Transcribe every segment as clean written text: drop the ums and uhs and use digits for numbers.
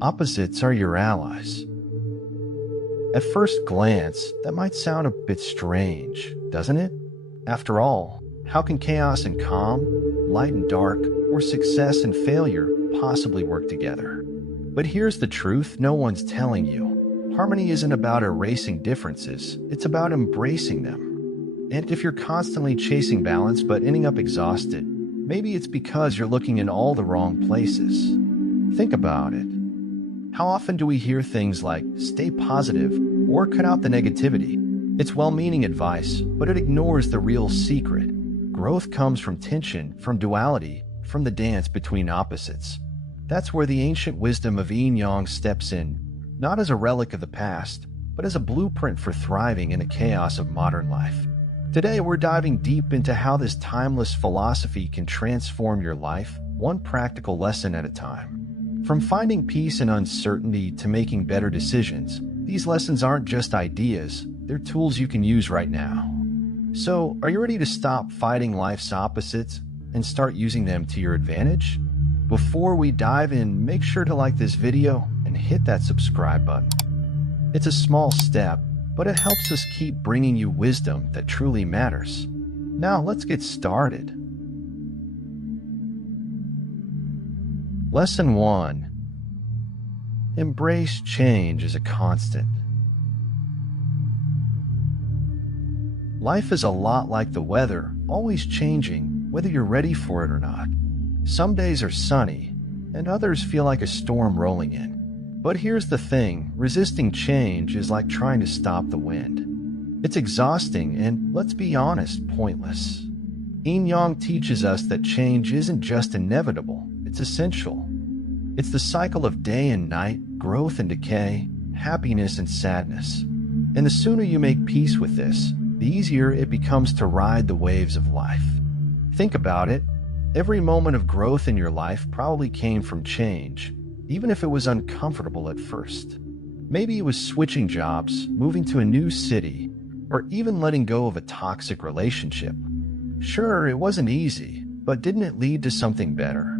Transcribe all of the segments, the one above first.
Opposites are your allies. At first glance, that might sound a bit strange, doesn't it? After all, how can chaos and calm, light and dark, or success and failure possibly work together? But here's the truth no one's telling you. Harmony isn't about erasing differences, it's about embracing them. And if you're constantly chasing balance but ending up exhausted, maybe it's because you're looking in all the wrong places. Think about it. How often do we hear things like, stay positive, or cut out the negativity? It's well-meaning advice, but it ignores the real secret. Growth comes from tension, from duality, from the dance between opposites. That's where the ancient wisdom of Yin Yang steps in, not as a relic of the past, but as a blueprint for thriving in the chaos of modern life. Today, we're diving deep into how this timeless philosophy can transform your life, one practical lesson at a time. From finding peace in uncertainty to making better decisions, these lessons aren't just ideas, they're tools you can use right now. So, are you ready to stop fighting life's opposites and start using them to your advantage? Before we dive in, make sure to like this video and hit that subscribe button. It's a small step, but it helps us keep bringing you wisdom that truly matters. Now, let's get started. Lesson 1. Embrace change as a constant. Life is a lot like the weather, always changing, whether you're ready for it or not. Some days are sunny, and others feel like a storm rolling in. But here's the thing, resisting change is like trying to stop the wind. It's exhausting and, let's be honest, pointless. Yin Yang teaches us that change isn't just inevitable, it's essential. It's the cycle of day and night, growth and decay, happiness and sadness. And the sooner you make peace with this, the easier it becomes to ride the waves of life. Think about it. Every moment of growth in your life probably came from change, even if it was uncomfortable at first. Maybe it was switching jobs, moving to a new city, or even letting go of a toxic relationship. Sure, it wasn't easy, but didn't it lead to something better?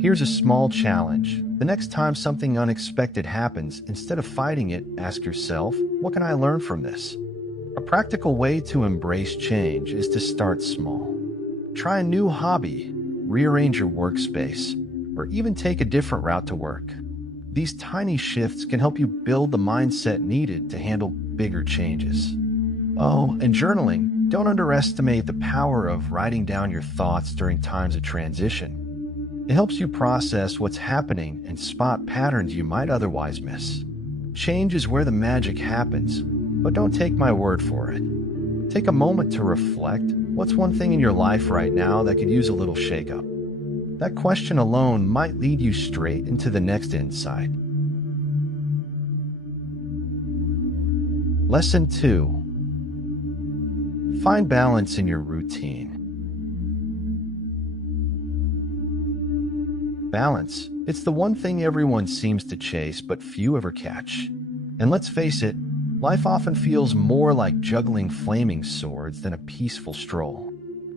Here's a small challenge. The next time something unexpected happens, instead of fighting it, ask yourself, what can I learn from this? A practical way to embrace change is to start small. Try a new hobby, rearrange your workspace, or even take a different route to work. These tiny shifts can help you build the mindset needed to handle bigger changes. Oh, and journaling. Don't underestimate the power of writing down your thoughts during times of transition. It helps you process what's happening and spot patterns you might otherwise miss. Change is where the magic happens, but don't take my word for it. Take a moment to reflect. What's one thing in your life right now that could use a little shakeup? That question alone might lead you straight into the next insight. Lesson 2. Find balance in your routine. Balance. It's the one thing everyone seems to chase but few ever catch. And let's face it, life often feels more like juggling flaming swords than a peaceful stroll.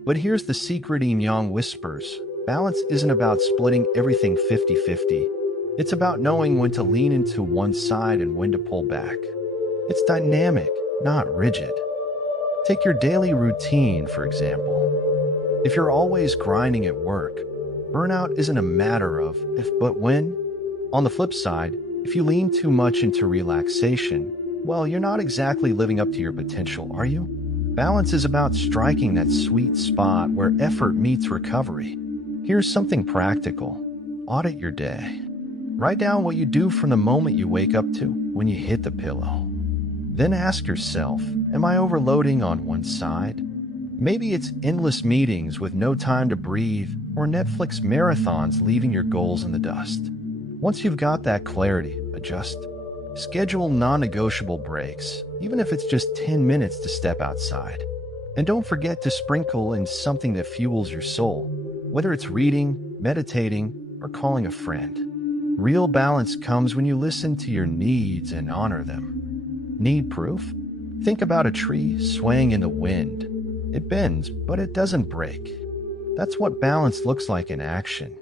But here's the secret Yin Yang whispers. Balance isn't about splitting everything 50-50. It's about knowing when to lean into one side and when to pull back. It's dynamic, not rigid. Take your daily routine, for example. If you're always grinding at work, burnout isn't a matter of if but when. On the flip side, if you lean too much into relaxation, well, you're not exactly living up to your potential, are you? Balance is about striking that sweet spot where effort meets recovery. Here's something practical. Audit your day. Write down what you do from the moment you wake up to when you hit the pillow. Then ask yourself, am I overloading on one side? Maybe it's endless meetings with no time to breathe, or Netflix marathons leaving your goals in the dust. Once you've got that clarity, adjust. Schedule non-negotiable breaks, even if it's just 10 minutes to step outside. And don't forget to sprinkle in something that fuels your soul, whether it's reading, meditating, or calling a friend. Real balance comes when you listen to your needs and honor them. Need proof? Think about a tree swaying in the wind. It bends, but it doesn't break. That's what balance looks like in action.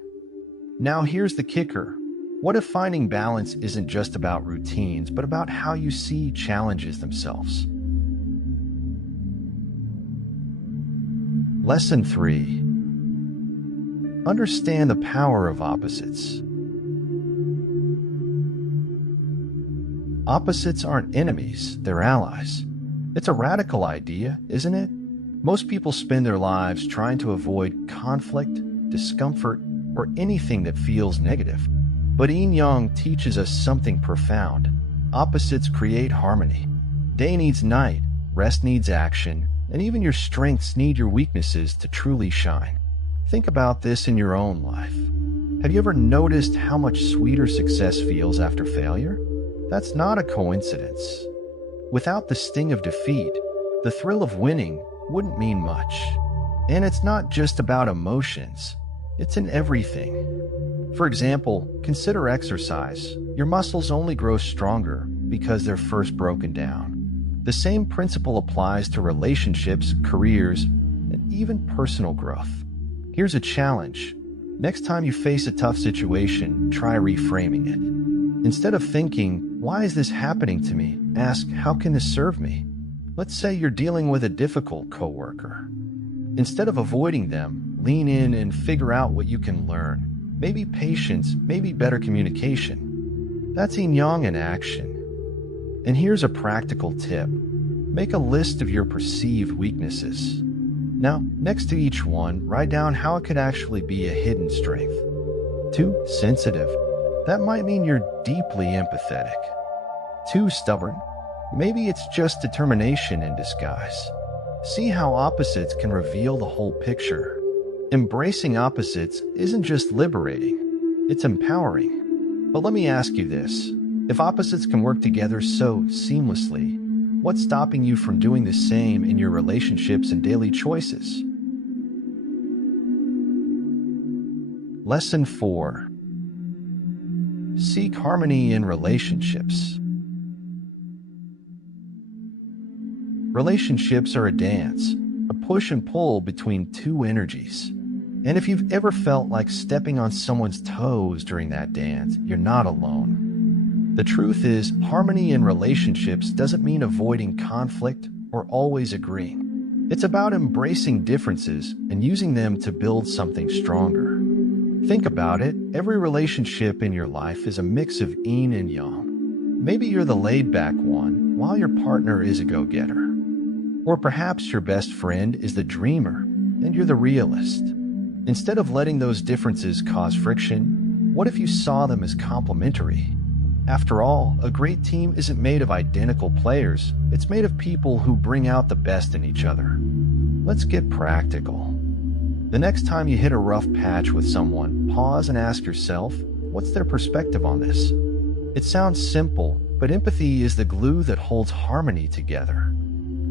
Now here's the kicker. What if finding balance isn't just about routines, but about how you see challenges themselves? Lesson 3. Understand the power of opposites. Opposites aren't enemies, they're allies. It's a radical idea, isn't it? Most people spend their lives trying to avoid conflict, discomfort, or anything that feels negative. But Yin Yang teaches us something profound. Opposites create harmony. Day needs night, rest needs action, and even your strengths need your weaknesses to truly shine. Think about this in your own life. Have you ever noticed how much sweeter success feels after failure? That's not a coincidence. Without the sting of defeat, the thrill of winning wouldn't mean much. And it's not just about emotions. It's in everything. For example, consider exercise. Your muscles only grow stronger because they're first broken down. The same principle applies to relationships, careers, and even personal growth. Here's a challenge. Next time you face a tough situation, try reframing it. Instead of thinking, "Why is this happening to me?" ask, "How can this serve me?" Let's say you're dealing with a difficult coworker. Instead of avoiding them, lean in and figure out what you can learn. Maybe patience, maybe better communication. That's Yin Yang in action. And here's a practical tip. Make a list of your perceived weaknesses. Now, next to each one, write down how it could actually be a hidden strength. Too sensitive. That might mean you're deeply empathetic. Too stubborn. Maybe it's just determination in disguise. See how opposites can reveal the whole picture. Embracing opposites isn't just liberating, it's empowering. But let me ask you this. If opposites can work together so seamlessly, what's stopping you from doing the same in your relationships and daily choices? Lesson 4. Seek harmony in relationships. Relationships are a dance, a push and pull between two energies. And if you've ever felt like stepping on someone's toes during that dance, you're not alone. The truth is, harmony in relationships doesn't mean avoiding conflict or always agreeing. It's about embracing differences and using them to build something stronger. Think about it, every relationship in your life is a mix of yin and yang. Maybe you're the laid-back one, while your partner is a go-getter. Or perhaps your best friend is the dreamer, and you're the realist. Instead of letting those differences cause friction, what if you saw them as complementary? After all, a great team isn't made of identical players, it's made of people who bring out the best in each other. Let's get practical. The next time you hit a rough patch with someone, pause and ask yourself, what's their perspective on this? It sounds simple, but empathy is the glue that holds harmony together.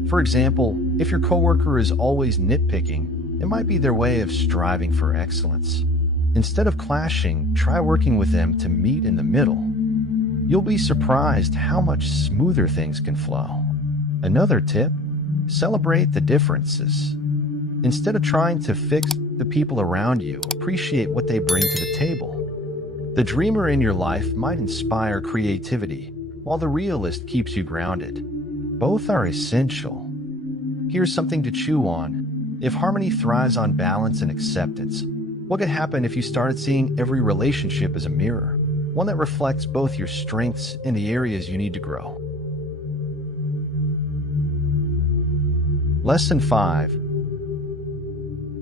For example, if your coworker is always nitpicking, it might be their way of striving for excellence. Instead of clashing, try working with them to meet in the middle. You'll be surprised how much smoother things can flow. Another tip, celebrate the differences. Instead of trying to fix the people around you, appreciate what they bring to the table. The dreamer in your life might inspire creativity, while the realist keeps you grounded. Both are essential. Here's something to chew on. If harmony thrives on balance and acceptance, what could happen if you started seeing every relationship as a mirror, one that reflects both your strengths and the areas you need to grow? Lesson 5.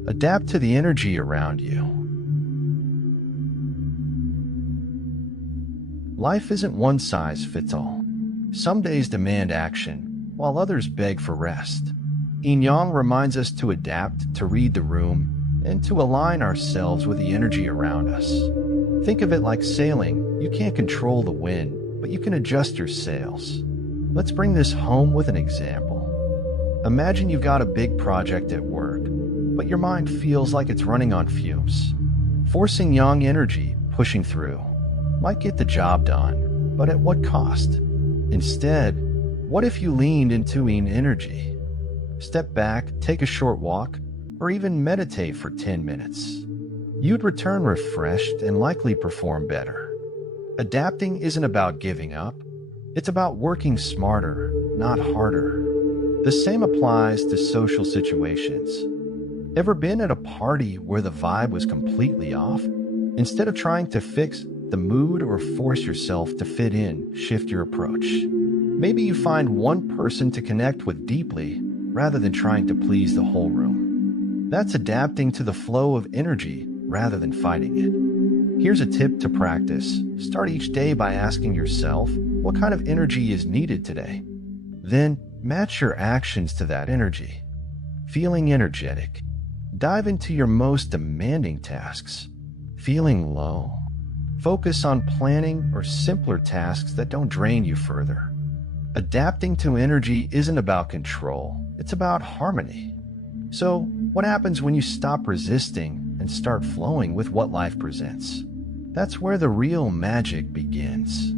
Adapt to the energy around you. Life isn't one size fits all. Some days demand action, while others beg for rest. Yin Yang reminds us to adapt, to read the room, and to align ourselves with the energy around us. Think of it like sailing. You can't control the wind, but you can adjust your sails. Let's bring this home with an example. Imagine you've got a big project at work, but your mind feels like it's running on fumes. Forcing yang energy, pushing through, might get the job done, but at what cost? Instead, what if you leaned into yin energy? Step back, take a short walk, or even meditate for 10 minutes. You'd return refreshed and likely perform better. Adapting isn't about giving up. It's about working smarter, not harder. The same applies to social situations. Ever been at a party where the vibe was completely off? Instead of trying to fix the mood or force yourself to fit in, shift your approach. Maybe you find one person to connect with deeply rather than trying to please the whole room. That's adapting to the flow of energy rather than fighting it. Here's a tip to practice. Start each day by asking yourself, what kind of energy is needed today? Then match your actions to that energy. Feeling energetic. Dive into your most demanding tasks. Feeling low. Focus on planning or simpler tasks that don't drain you further. Adapting to energy isn't about control, it's about harmony. So, what happens when you stop resisting and start flowing with what life presents? That's where the real magic begins.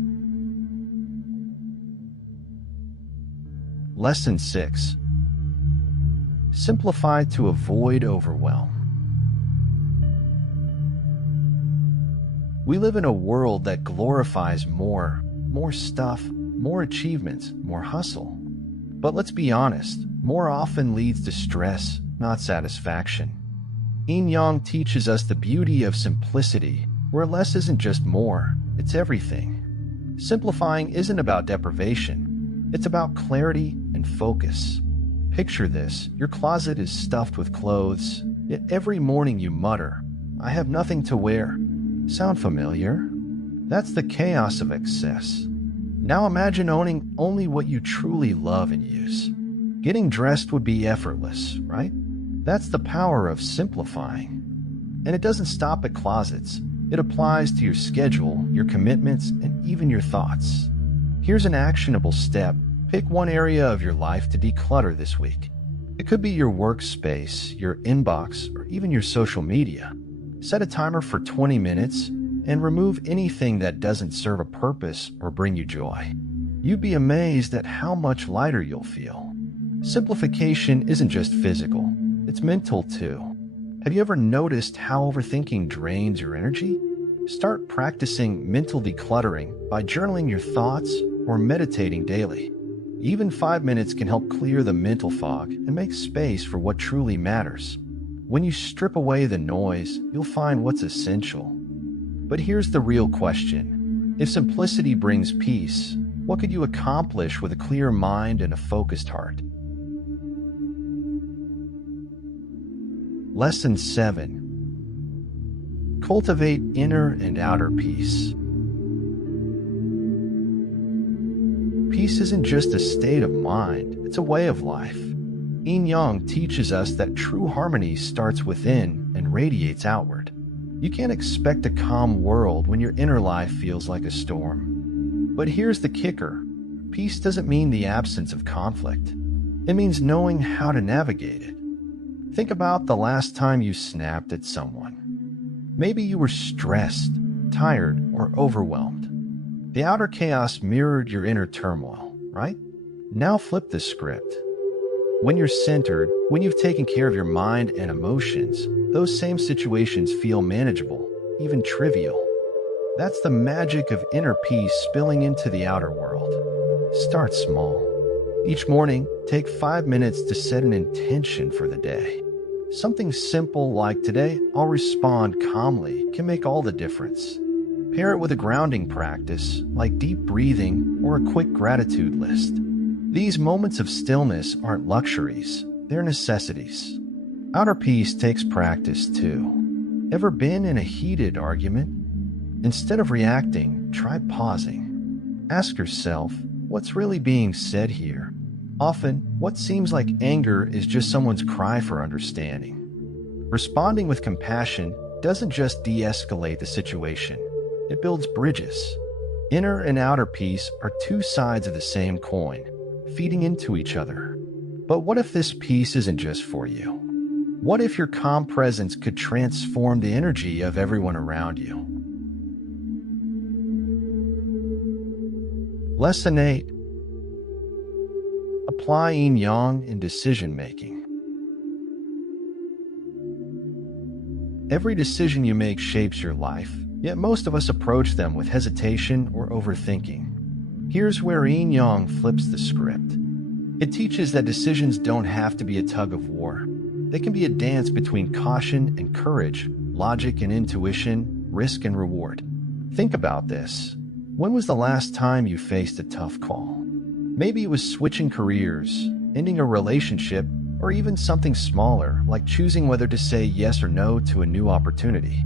Lesson 6. Simplify to avoid overwhelm. We live in a world that glorifies more stuff, more achievements, more hustle. But let's be honest, more often leads to stress, not satisfaction. Yin Yang teaches us the beauty of simplicity, where less isn't just more, it's everything. Simplifying isn't about deprivation, it's about clarity and focus. Picture this, your closet is stuffed with clothes, yet every morning you mutter, "I have nothing to wear." Sound familiar? That's the chaos of excess. Now imagine owning only what you truly love and use. Getting dressed would be effortless, right? That's the power of simplifying. And it doesn't stop at closets. It applies to your schedule, your commitments, and even your thoughts. Here's an actionable step. Pick one area of your life to declutter this week. It could be your workspace, your inbox, or even your social media. Set a timer for 20 minutes and remove anything that doesn't serve a purpose or bring you joy. You'd be amazed at how much lighter you'll feel. Simplification isn't just physical, it's mental too. Have you ever noticed how overthinking drains your energy? Start practicing mental decluttering by journaling your thoughts or meditating daily. Even 5 minutes can help clear the mental fog and make space for what truly matters. When you strip away the noise, you'll find what's essential. But here's the real question. If simplicity brings peace, what could you accomplish with a clear mind and a focused heart? Lesson 7. Cultivate inner and outer peace. Peace isn't just a state of mind, it's a way of life. Yin Yang teaches us that true harmony starts within and radiates outward. You can't expect a calm world when your inner life feels like a storm. But here's the kicker. Peace doesn't mean the absence of conflict. It means knowing how to navigate it. Think about the last time you snapped at someone. Maybe you were stressed, tired, or overwhelmed. The outer chaos mirrored your inner turmoil, right? Now flip the script. When you're centered, when you've taken care of your mind and emotions, those same situations feel manageable, even trivial. That's the magic of inner peace spilling into the outer world. Start small. Each morning, take 5 minutes to set an intention for the day. Something simple like today, I'll respond calmly, can make all the difference. Pair it with a grounding practice, like deep breathing or a quick gratitude list. These moments of stillness aren't luxuries, they're necessities. Outer peace takes practice too. Ever been in a heated argument? Instead of reacting, try pausing. Ask yourself, what's really being said here? Often, what seems like anger is just someone's cry for understanding. Responding with compassion doesn't just de-escalate the situation, it builds bridges. Inner and outer peace are two sides of the same coin, feeding into each other. But what if this peace isn't just for you? What if your calm presence could transform the energy of everyone around you? Lesson 8. Apply Yin Yang in decision-making. Every decision you make shapes your life, Yet most of us approach them with hesitation or overthinking. Here's where Yin Yang flips the script. It teaches that decisions don't have to be a tug of war. They can be a dance between caution and courage, logic and intuition, risk and reward. Think about this. When was the last time you faced a tough call? Maybe it was switching careers, ending a relationship, or even something smaller, like choosing whether to say yes or no to a new opportunity.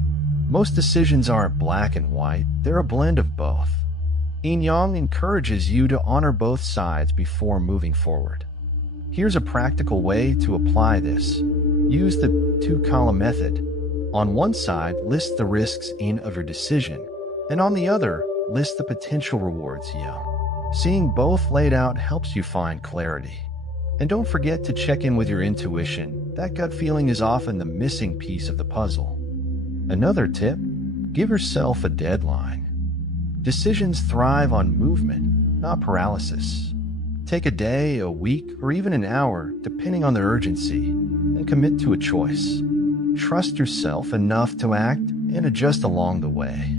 Most decisions aren't black and white, they're a blend of both. Yin Yang encourages you to honor both sides before moving forward. Here's a practical way to apply this. Use the two-column method. On one side, list the risks of your decision, and on the other, list the potential rewards. Seeing both laid out helps you find clarity. And don't forget to check in with your intuition. That gut feeling is often the missing piece of the puzzle. Another tip, give yourself a deadline. Decisions thrive on movement, not paralysis. Take a day, a week, or even an hour, depending on the urgency, and commit to a choice. Trust yourself enough to act and adjust along the way.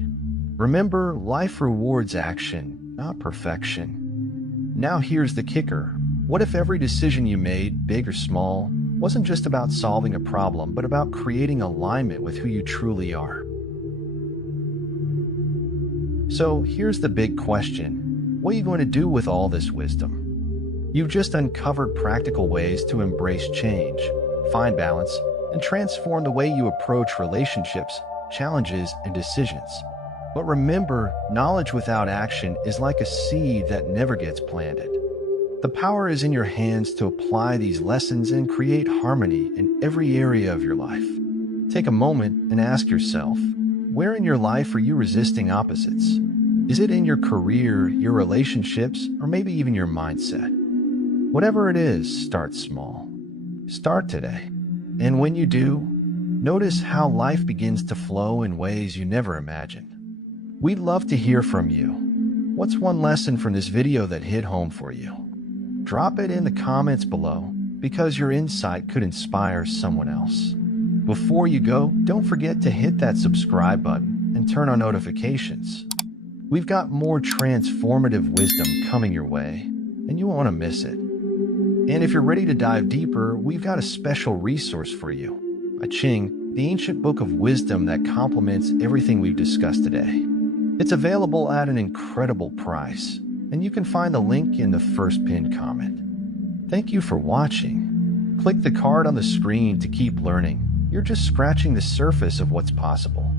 Remember, life rewards action, not perfection. Now here's the kicker. What if every decision you made, big or small, wasn't just about solving a problem, but about creating alignment with who you truly are? So here's the big question. What are you going to do with all this wisdom? You've just uncovered practical ways to embrace change, find balance, and transform the way you approach relationships, challenges, and decisions. But remember, knowledge without action is like a seed that never gets planted. The power is in your hands to apply these lessons and create harmony in every area of your life. Take a moment and ask yourself, where in your life are you resisting opposites? Is it in your career, your relationships, or maybe even your mindset? Whatever it is, start small. Start today. And when you do, notice how life begins to flow in ways you never imagined. We'd love to hear from you. What's one lesson from this video that hit home for you? Drop it in the comments below, because your insight could inspire someone else. Before you go, don't forget to hit that subscribe button and turn on notifications. We've got more transformative wisdom coming your way, and you won't want to miss it. And if you're ready to dive deeper, we've got a special resource for you. I Ching, the ancient book of wisdom that complements everything we've discussed today. It's available at an incredible price, and you can find the link in the first pinned comment. Thank you for watching. Click the card on the screen to keep learning. You're just scratching the surface of what's possible.